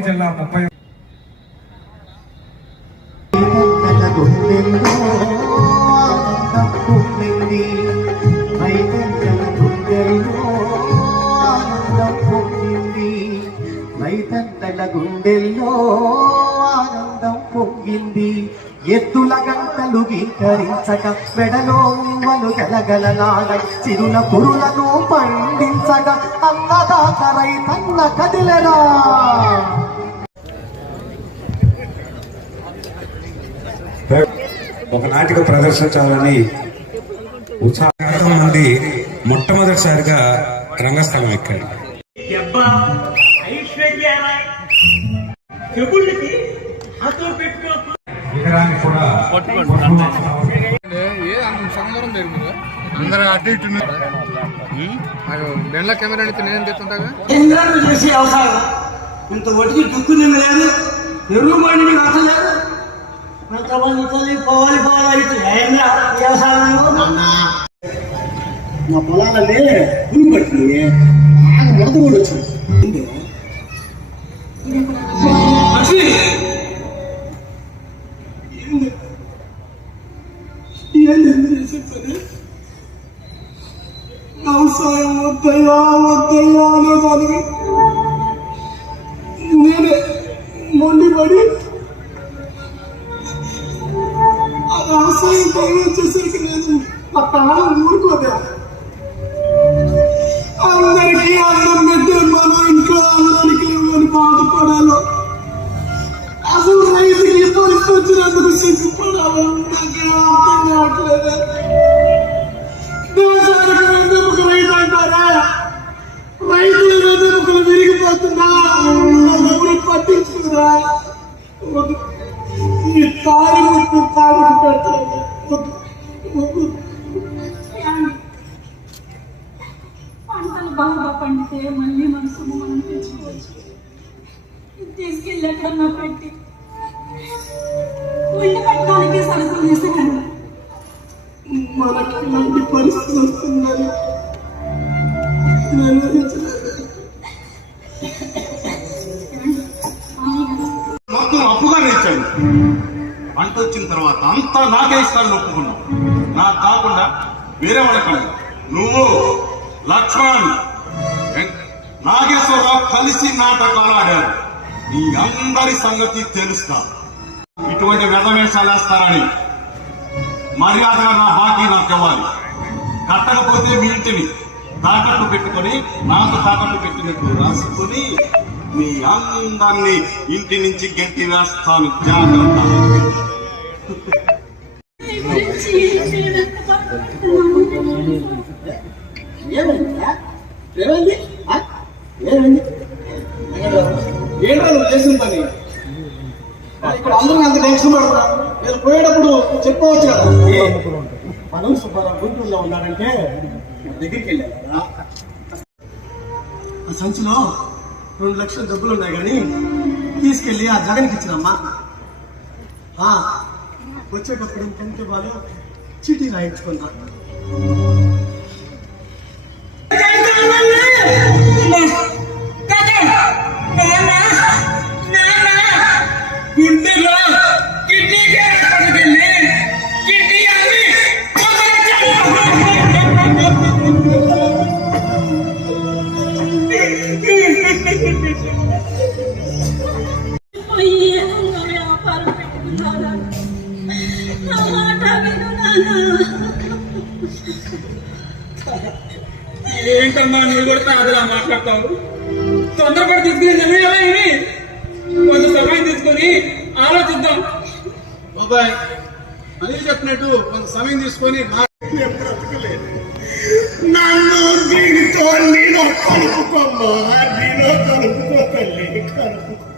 ఉమ్మడి జిల్లా 30 రైతన్నల గుండెల్లో ఆనందం పొంగింది. ఎత్తుల గంటలు గీకరించక మెడలో ఉమ్మలు గలగలలాడ చిరుల పురులను పండించగా అన్నదాత రైతన్న కదిలరా. ఒక నాటిక ప్రదర్శించాలని ఉత్సాహం నుండి మొట్టమొదటిసారిగా రంగస్థలం ఎక్కాడు. అందరూ అటు ఇటు బెండ్ల కెమెరా అయితే నేను తెస్తుంటాగా చేసే అవసరం ఇంత ఒటికి దుక్కు నిమ్మలేదు, ఎరువు బండి అవసరం లేదు. పోవాలి వ్యవసాయంలో మా పొలాలనే పురుగు పట్టింది, మొదట కూడా వచ్చింది. వ్యవసాయం వద్దయ్యా వద్దయ్యా అనేదాన్ని నేనే మొండిపడి ఆ వ్యవసాయం పని వచ్చేసరికి నేను ఆ ప్రాణం ఊరుకోదా. అందరికీ అన్నం పెట్టే మన ఇంట్లో అందరికీ ఇవ్వని బాధపడాలో, అసలు రైతుకి పరిస్థితి వచ్చినందుకు సిగ్గుపడాలో నాకేం అర్థం కావట్లేదు. దేశానికి వెన్నెముక రైతు అంటారా? రైతుల వెన్నెముకలు విరిగిపోతున్నా ఎవరు పట్టించుకురా. ఈ తాగుడు పెట్టలేదు. పంటలు బాగా పండితే మళ్ళీ మనసును మనం తెచ్చుకోవచ్చు. తీసుకెళ్ళి ఎక్కడన్నా పెట్టి వండి పెట్టడానికి సరసన చేశాను. మనకి ఇలాంటి పరిస్థితి వస్తుందని మొత్తం అప్పుగానే ఇచ్చాను. పంట వచ్చిన తర్వాత అంతా నాకే ఇస్తాను ఒప్పుకున్నావు. నాకు కాకుండా వేరే వాళ్ళకి నువ్వు లక్ష్మణ్ నాగేశ్వరరావు కలిసి నాటకాలు ఆడారు. నీ అందరి సంగతి తెలుస్తా. ఇటువంటి వ్యధవేషాలు వేస్తారని మర్యాదగా నా బాకీ నాకు ఇవ్వాలి. కట్టకపోతే మీ ఇంటిని తాకట్టు పెట్టుకొని నాకు తాకట్టు పెట్టినట్టు రాసుకొని మీ అందరినీ ఇంటి నుంచి గెంటి వేస్తాను. జాగ్రత్త. ఏంటో నువ్వు చేసిన పని ఇప్పుడు అందరూ అంత టెన్షన్ పడుతున్నారు. నేను పోయేటప్పుడు చెప్పుకోవచ్చు కదా, మనం సుబ్బారావు గుంటూరులో ఉన్నారంటే దగ్గరికి వెళ్ళాను కదా. ఆ సంచిలో 2 లక్షల డబ్బులు ఉన్నాయి కానీ తీసుకెళ్ళి ఆ జగన్కి ఇచ్చినమ్మా. వచ్చేటప్పుడు ఇంకెంత బాగా చీటీ రాయించుకున్నా. వ్యాపారం పెట్టుకున్నారా? నా మాట విను నాన్న. ఏంటమ్మా నువ్వు కూడా తాదులా మాట్లాడతావు? తొందరపడి తీసుకుని కొంచెం సమయం తీసుకొని ఆలోచిద్దాం. బాబాయ్ అని చెప్పినట్టు కొంత సమయం తీసుకొని నన్ను దీనితో నేను కలుపుకోమ్మా, దీనిలో కలుపుకో తల్లి, కలుపుకో.